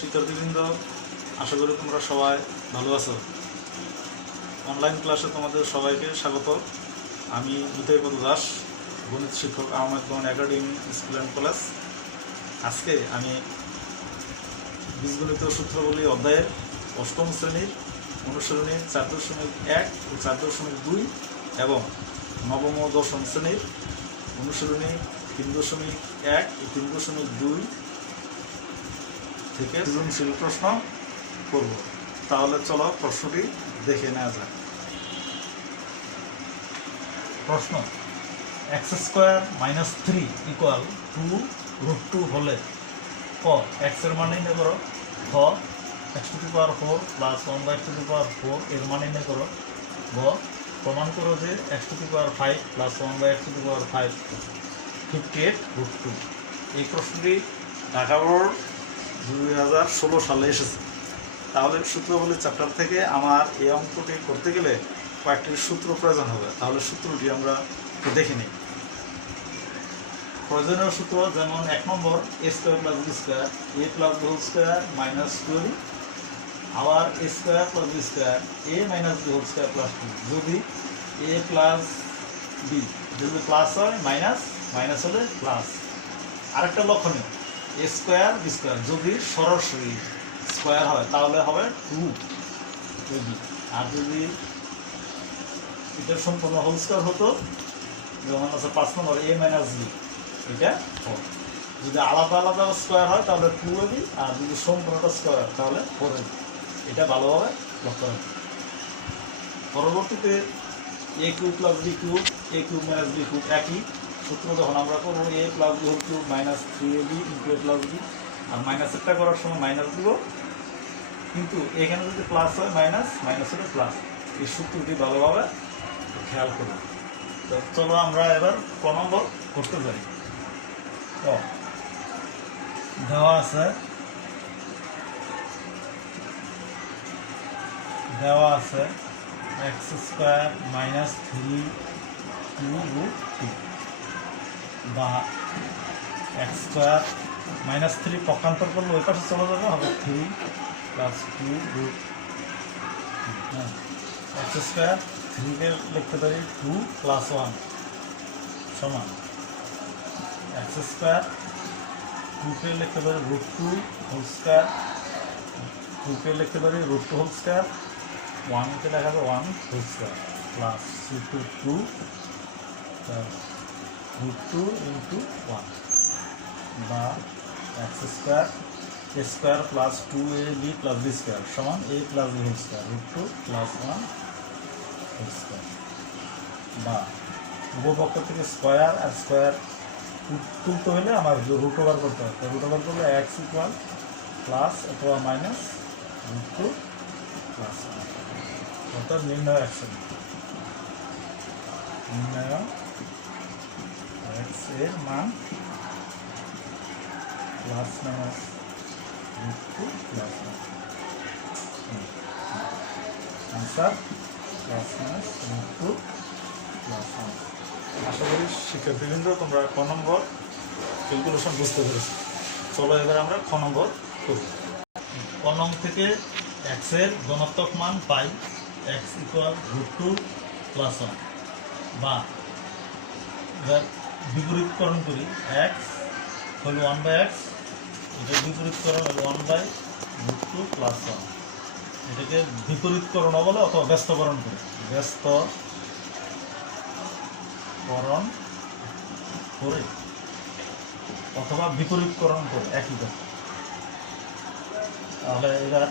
শিক্ষার্থীবৃন্দ, আশা করি তোমরা সবাই ভালো আছো। অনলাইন ক্লাসে তোমাদের সবাইকে স্বাগত। আমি নেতাই দাস, গণিত শিক্ষক, Ahmed Bawani academy school and college. আজকে আমি বীজগণিত সূত্রাবলী অধ্যায়ের অষ্টম শ্রেণীর অনুসরণী 4.1 ও 4.2 এবং নবম ও দশম শ্রেণীর অনুসরণী 3.1 ও 3.2 থেকে সৃজনশীল প্রশ্ন করব। তাহলে চলো প্রশ্নটি দেখে নেওয়া যাক। প্রশ্ন: x² - 3 = 2√2 হলে ক x এর মান নির্ণয় করো, খ x⁴ + 1/x⁴ এর মান নির্ণয় করো, গ প্রমাণ করো যে x⁵ + 1/x⁵ 58√2। এই প্রশ্নটি ঢাকা বোর্ড 2016 সালে এসেছে। তাহলে সূত্রাবলী চ্যাপ্টার থেকে আমার এই অঙ্কটি করতে গেলে কয়েকটি সূত্র প্রয়োজন হবে। তাহলে সূত্রটি আমরা দেখে নিই। প্রয়োজনীয় সূত্র যেমন 1 নম্বর a² + b² a + b² -12 আবার a² + b² a - b² + 2। যদি a + b যদি প্লাস হয় মাইনাস হলে প্লাস। আরেকটা লক্ষণীয়, a² b² যদি সরাসরি স্কোয়ার হয় তাহলে হবে 2ab, আর যদি এটা সম্পূর্ণ হোল স্কোয়ার হতো যেমন আছে 5 নম্বর a - b, এটা 4। যদি আলাদা আলাদা স্কোয়ার হয় তাহলে 2ab, আর যদি সম্পূর্ণটা স্কোয়ার তাহলে 4ab। এটা ভালোভাবে লক্ষ্য রাখবে। পরবর্তীতে a³ + b³ a³ - b³ একই সূত্র যখন আমরা করবো a + b³ -3ab × a + b, আর মাইনাসেরটা করার সময় মাইনাস দিব, কিন্তু এখানে যদি প্লাস হয় মাইনাস হলে প্লাস। এই সূত্রটি ভালোভাবে খেয়াল করব। তো চলো আমরা এবার ক নম্বর করতে যাই। দেওয়া আছে x² - 3√2 বা x² - 3 পক্ষান্তর করলে ওই পাশে চলে যাবে, হবে 3 + 2√2। x² 3 লিখতে পারি 2 + 1 সমান x² 2 লিখতে পারি √2 হোল স্কয়ার, 2 লিখতে পারি √2 হোল স্কয়ার, 1 লেখা যাবে 1 হোল স্কয়ার প্লাস √2 √2 × 1 বা x² a² + 2ab + b² সমান a + b whole square √2 + 1 whole square, বা উভয়পক্ষ থেকে স্কয়ার আর স্কয়ার তুলতে হলে আমার রুট ওভার করতে হবে। রুট ওভার করলে x = প্লাস অথবা মাইনাস √2 + 1, অর্থাৎ নির্ণয় অ্যাকশন নির্ণয় x এর মান plus minus √2 + 1 answer plus minus √2 + 1। আশা করি শিক্ষার্থীবৃন্দ তোমরা ক নম্বর ক্যালকুলেশন বুঝতে পেরেছো। চলো এবার আমরা খ নম্বর করব। ক নং থেকে x এর ধনাত্মক মান পাই, x = √2 + 1, বা এবার বিপরীতকরণ করি, x হলো 1/x, এটা বিপরীতকরণ হলো 1/√2 + 1। এটাকে বিপরীতকরণ বলে অথবা ব্যস্তকরণ করে, ব্যস্তকরণ করে অথবা বিপরীতকরণ করে একই কথা। তাহলে এবার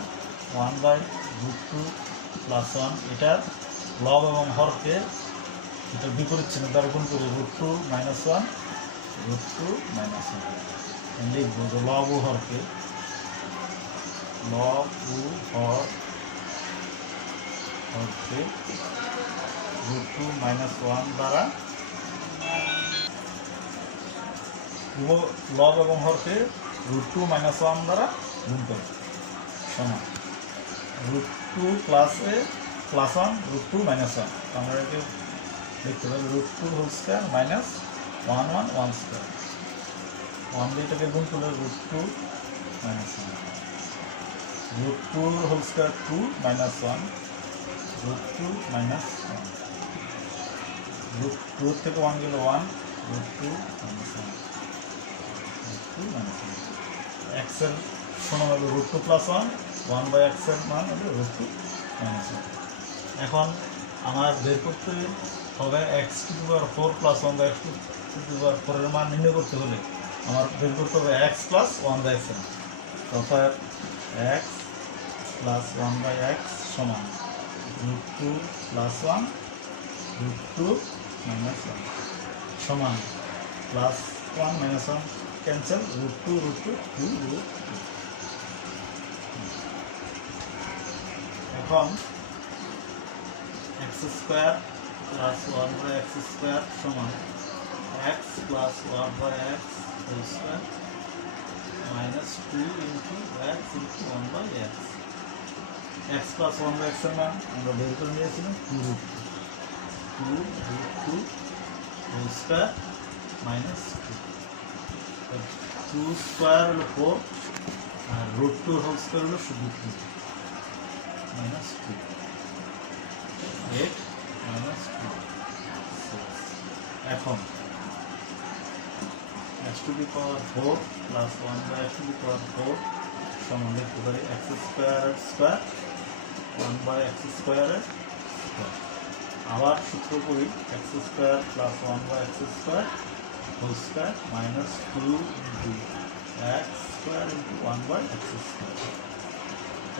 1/√2 + 1 এটা লব এবং হরকে এটা বিপরীত চিহ্ন দ্বারা গুণ করে √2 - 1 √2 - 1 লিখবো যে লব ও হরকে √2 - 1 দ্বারা লব এবং হরকে √2 - 1 দ্বারা গুণ করে সমান √2 + a + 1 √2 - 1। আমরা একে লিখতে পারি √2 হোল স্কয়ার -1 1 1 স্কয়ার, 1 দিয়ে এটাকে গুণ করলে √2 - 1 root 2 whole square 2 minus 1 root 2 minus 1 root থেকে 1 গেল 1 root 2 minus 1 root 2 minus 1 x এর সমান হলো root 2 plus 1 1 by x এর মান হলো root 2 minus 1 এখন আমার বের করতে হবে x to the power 4 plus 1 by x to the power 4 এর মান নির্ণয় করতে হলে আমার বের করতে হবে x plus 1 by x এর অর্থাৎ x plus 1 by x সমান root 2 plus 1 root 2 minus 1 সমান plus 1 minus 1 cancel root 2 root 2 2 root 2 এখন x square plus 1 by x square সমান x plus 1 by x whole square minus 2 into x into 1 by x x plus 1 by x এর মান আমরা বের করে নিয়েছিলাম 2 root 2 whole square minus 2 2 square হলো 4 আর root 2 whole square হলো শুধু 2 minus 2 8 minus 2 6 এখন x to the power 4 plus 1 by x to the power 4 সমান লিখতে পারি x square square 1 by x square square আবার সূত্র করি x square plus 1 by x square whole square minus 2 into x square into 1 by x square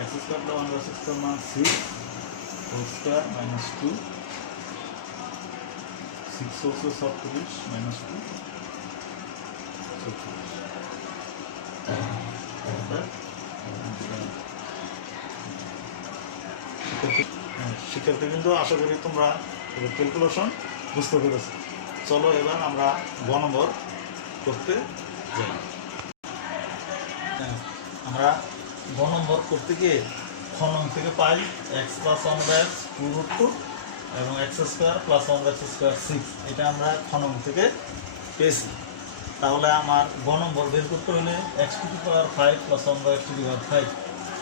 x square plus 1 by x square মান 6 whole square minus 2 6 also 37 minus 2 শিক্ষার্থী কিন্তু আশা করি তোমরা calculation বুঝতে পেরেছো। চলো এবার আমরা গ নম্বর করতে যাই। আমরা গ নম্বর করতে গিয়ে খনন থেকে পাই x plus 1 by x 2 root 2 এবং x square plus 1 by x square 6 এটা আমরা খনন থেকে পেয়েছি। তাহলে আমার গ নম্বর বের করতে হলে x to the power 5 plus 1 by x to the power 5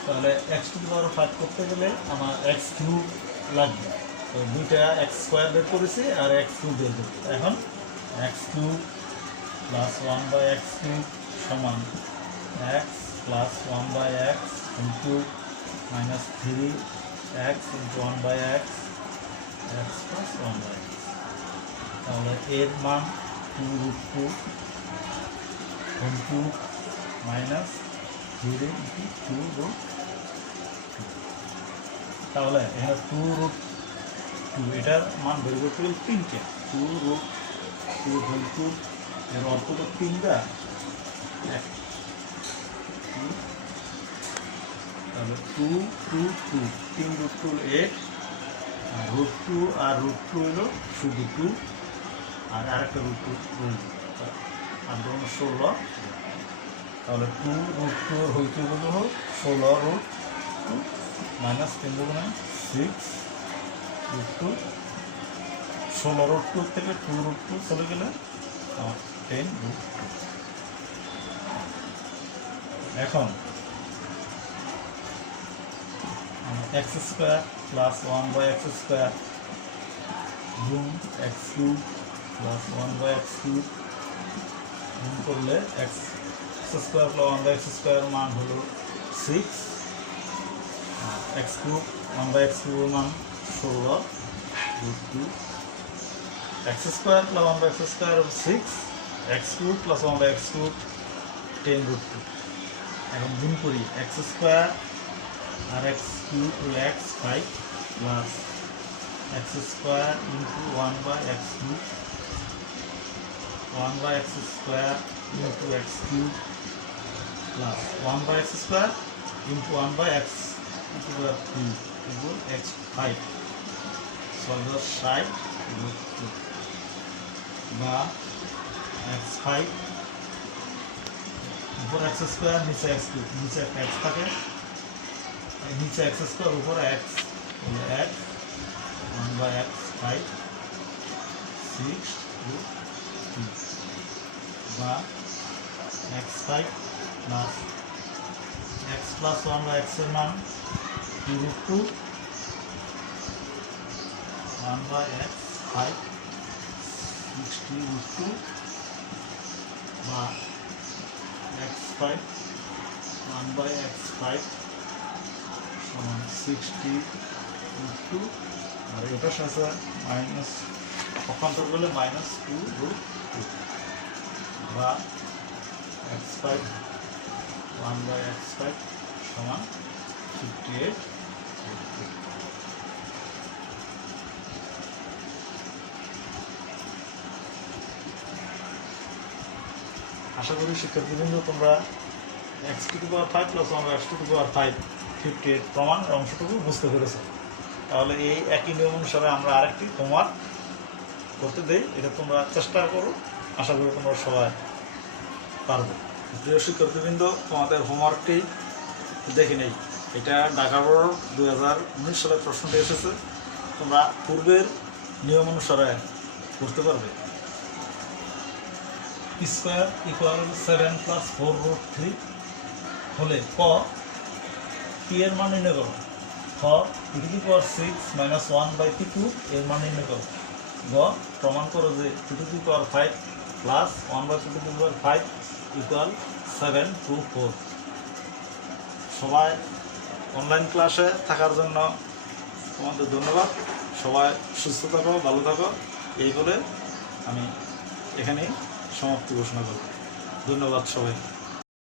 তাহলে x to the power 5 করতে গেলে আমার x কিউব লাগবে। তো দুইটা x স্কয়ার বের করেছি আর x কিউব বের করছি। এখন x cube plus 1 by x cube সমান x plus 1 by x into minus 3x into 1 by x x plus 1 by x তাহলে এর মান 2 root 2 into minus 3 into 2 root 2 তাহলে এখানে 2 root 2 এটার মান বের করতে গেলে 3টে 2 root 2 whole cube এর অর্থ তো 3টা তাহলে 2 2 2 3 root 2 8 আর root 2 আর root 2 হলো শুধু 2 আর আরেকটা root 2 রইল আর ধরুন 16 তাহলে 2 root 2 whole cube হলো 16 root 2 minus 3 গুণে 6 root 2 16 root 2 থেকে 2 root 2 চলে গেলে 10 root 2 এখন x square plus 1 by x square গুণ x cube plus 1 by x cube গুণ করলে x square plus 1 by x square মান হলো 6 x cube 1 by x cube মান 16 root 2 x square plus 1 by x square 6 x cube plus 1 by x cube 10 root 2 এখন গুণ করি x square আর x cube হলো x 5 plus x square into 1 by x cube 1 by x square into x cube plus 1 by x square into 1 by x into the cube equal x 5 solve the side root 2 বা x 5 উপর x square নিচে x cube নিচে একটা x থাকে নিচে x square উপর x হলো x 1 by x 5 6 root 2 বা x 5 plus x plus one বা এক্সের মান √2 1 by x 5 60 √2 বা x5 1 by x5 সমান 60 √2 আর এটার সাথে মাইনাস পক্ষান্তর করলে -2 √2 বা x5 1 by x5 সমান 58 √2। আশা করি শিক্ষার্থীবৃন্দ তোমরা x⁵ + 1x⁵ 58 প্রমাণের অংশটুকু বুঝতে পেরেছো। তাহলে এই একই নিয়ম অনুসারে আমরা আরেকটি হোমওয়ার্ক করতে দেই, এটা তোমরা চেষ্টা করো, আশা করি তোমরা সবাই পারবে। প্রিয় শিক্ষার্থীবৃন্দ, তোমাদের হোমওয়ার্কটি দেখে নেই। এটা ঢাকা বোর্ড 2019 সালের প্রশ্নটি এসেছে, তোমরা পূর্বের নিয়ম অনুসারে করতে পারবে। p² = 7 + 4√3 হলে ক p এর মান নির্ণয় করো, খ p⁶ - 1/p2 এর মান নির্ণয় করো, গ প্রমাণ করো যে p⁵ + 1/p⁵ = 7 to 4। সবাই অনলাইন ক্লাসে থাকার জন্য তোমাদের ধন্যবাদ। সবাই সুস্থ থাকো, ভালো থাকো, এই বলে আমি এখানেই সমাপ্তি ঘোষণা করব। ধন্যবাদ সবাই।